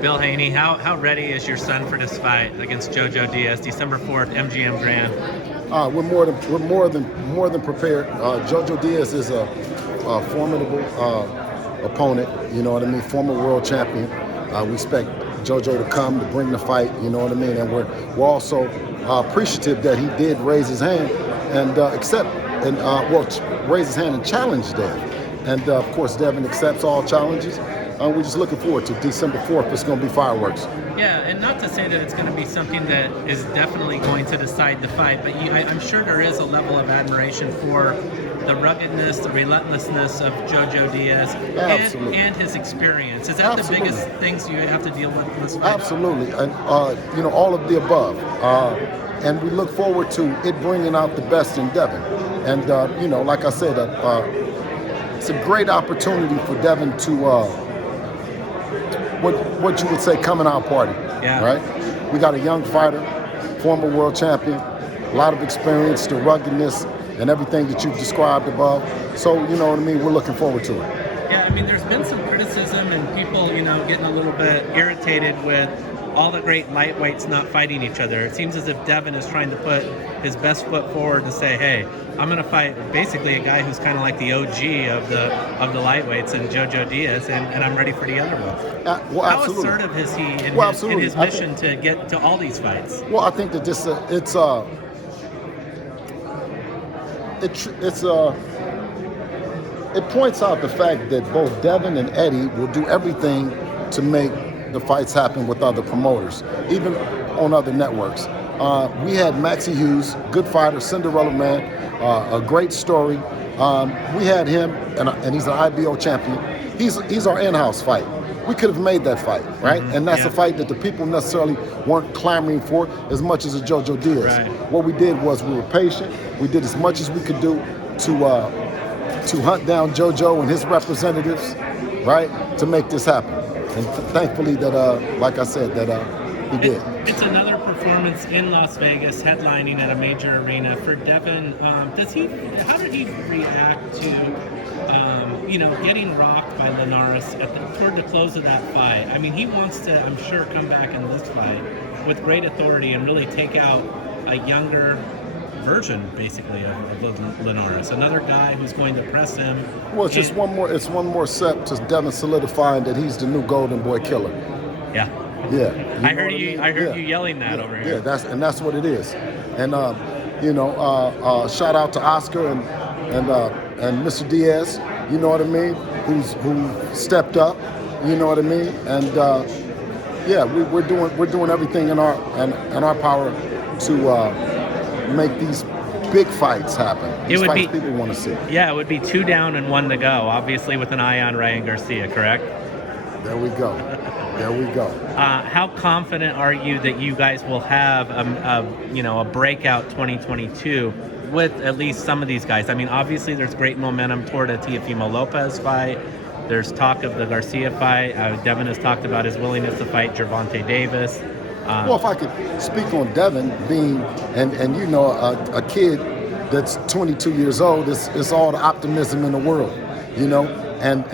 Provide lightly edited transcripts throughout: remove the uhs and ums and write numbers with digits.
Bill Haney, how ready is your son for this fight against JoJo Diaz, December 4th, MGM Grand? We're more than prepared. JoJo Diaz is a formidable opponent. You know what I mean? Former world champion. We expect JoJo to come to bring the fight. You know what I mean? And we're also appreciative that he did raise his hand and raise his hand and challenge Devin. And of course, Devin accepts all challenges. We're just looking forward to December 4th. It's going to be fireworks. Yeah, and not to say that it's going to be something that is definitely going to decide the fight, but I'm sure there is a level of admiration for the ruggedness, the relentlessness of JoJo Diaz and his experience. Is that the biggest things you have to deal with in this fight? Absolutely, and all of the above. And we look forward to it bringing out the best in Devin. And like I said, it's a great opportunity for Devin to. What you would say coming out party, right? We got a young fighter, former world champion, a lot of experience, the ruggedness, and everything that you've described above. So, you know what I mean, we're looking forward to it. Yeah, I mean, there's been some criticism and people, getting a little bit irritated with all the great lightweights not fighting each other. It seems as if Devin is trying to put his best foot forward to say, hey, I'm going to fight basically a guy who's kind of like the OG of the lightweights and JoJo Diaz, and I'm ready for the other one. How assertive is he in his mission to get to all these fights? Well, I think that it points out the fact that both Devin and Eddie will do everything to make the fights happen with other promoters, even on other networks. We had Maxie Hughes, good fighter, Cinderella man, a great story. We had him, and he's an IBO champion. He's our in-house fight. We could have made that fight, right? Mm-hmm. And that's a fight that the people necessarily weren't clamoring for as much as a JoJo Diaz. Right. What we did was we were patient. We did as much as we could do to hunt down JoJo and his representatives, right, to make this happen. And thankfully that, like I said, that he did. It's another performance in Las Vegas, headlining at a major arena for Devin. How did he react to, getting rocked by Linares toward the close of that fight? I mean, he wants to, I'm sure, come back in this fight with great authority and really take out a younger version, basically, of Linares. Another guy who's going to press him. Well, it's one more step to Devin solidifying that he's the new Golden Boy Killer. Yeah. Yeah. I heard you yelling that over here. Yeah, that's what it is. And shout out to Oscar and Mr. Diaz, you know what I mean, who stepped up, you know what I mean? And we're doing everything in our power to make these big fights happen. These fights people want to see. Yeah, it would be 2 down and 1 to go, obviously with an eye on Ryan Garcia, correct? There we go. There we go. How confident are you that you guys will have a breakout 2022 with at least some of these guys? I mean, obviously there's great momentum toward a Teofimo Lopez fight. There's talk of the Garcia fight. Devin has talked about his willingness to fight Gervonta Davis. Well, if I could speak on Devin being, a kid that's 22 years old, it's all the optimism in the world, and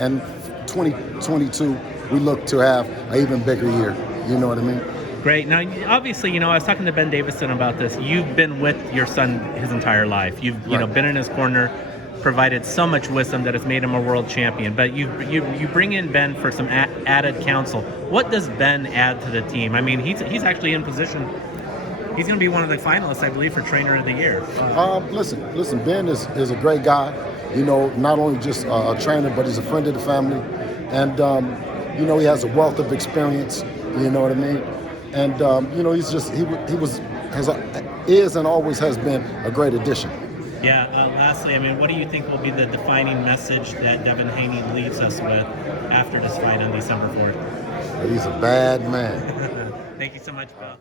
2022, we look to have an even bigger year, you know what I mean? Great. Now, obviously, I was talking to Ben Davison about this. You've been with your son his entire life. You've, been in his corner, provided so much wisdom that has made him a world champion. But you bring in Ben for some added counsel. What does Ben add to the team? I mean, he's actually in position. He's going to be one of the finalists, I believe, for Trainer of the Year. Listen. Ben is a great guy. Not only just a trainer, but he's a friend of the family, and he has a wealth of experience. You know what I mean? And he is and always has been a great addition. Yeah. Lastly, I mean, what do you think will be the defining message that Devin Haney leaves us with after this fight on December 4th? He's a bad man. Thank you so much, Bill.